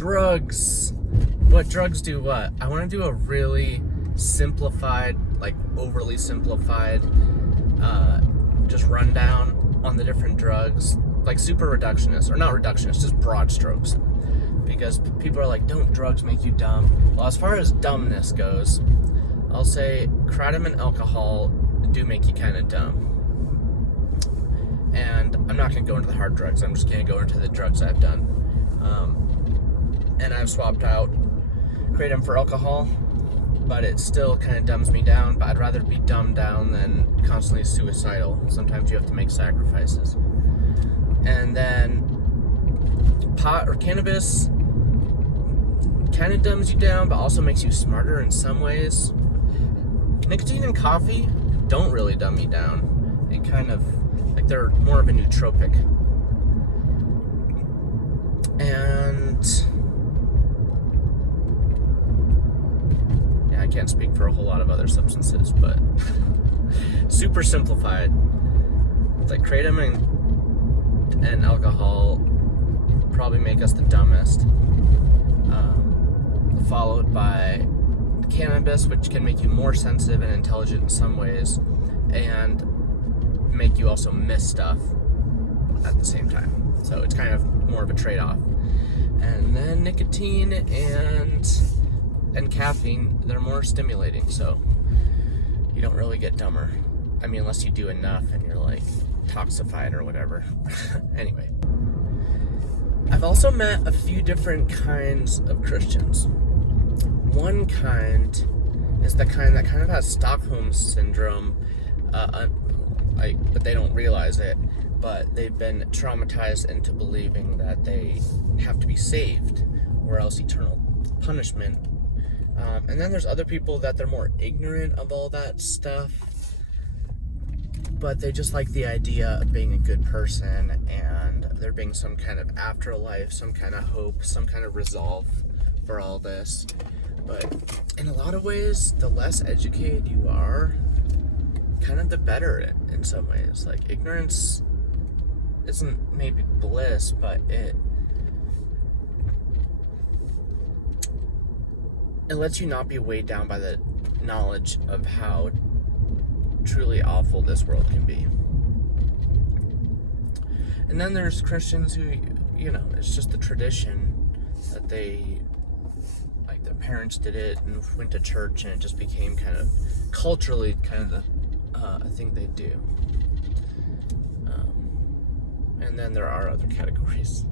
Drugs. What drugs do what? I want to do a really simplified, like overly simplified, just rundown on the different drugs, like super reductionist, or not reductionist, just broad strokes. Because people are like, don't drugs make you dumb? Well, as far as dumbness goes, I'll say kratom and alcohol do make you kind of dumb. And I'm not going to go into the hard drugs. I'm just going to go into the drugs I've done. And I've swapped out kratom for alcohol, but it still kind of dumbs me down. But I'd rather be dumbed down than constantly suicidal. Sometimes you have to make sacrifices. And then pot or cannabis kind of dumbs you down, but also makes you smarter in some ways. Nicotine and coffee don't really dumb you down. They kind of, like, they're more of a nootropic. And yeah, I can't speak for a whole lot of other substances, but super simplified. It's like kratom and alcohol probably make us the dumbest, followed by cannabis, which can make you more sensitive and intelligent in some ways, and make you also miss stuff at the same time. So it's kind of more of a trade-off. And then nicotine and caffeine, they're more stimulating, so you don't really get dumber. I mean, unless you do enough and you're like toxified or whatever. Anyway, I've also met a few different kinds of Christians. One kind is the kind that kind of has Stockholm syndrome, but they don't realize it, but they've been traumatized into believing that they have to be saved or else eternal punishment. And then there's other people that they're more ignorant of all that stuff, but they just like the idea of being a good person and there being some kind of afterlife, some kind of hope, some kind of resolve for all this. But in a lot of ways, the less educated you are, kind of the better in some ways. Like, ignorance isn't maybe bliss, but it lets you not be weighed down by the knowledge of how truly awful this world can be. And then there's Christians who, you know, it's just the tradition that they, like, their parents did it and went to church, and it just became kind of culturally kind of a thing they do. And then there are other categories.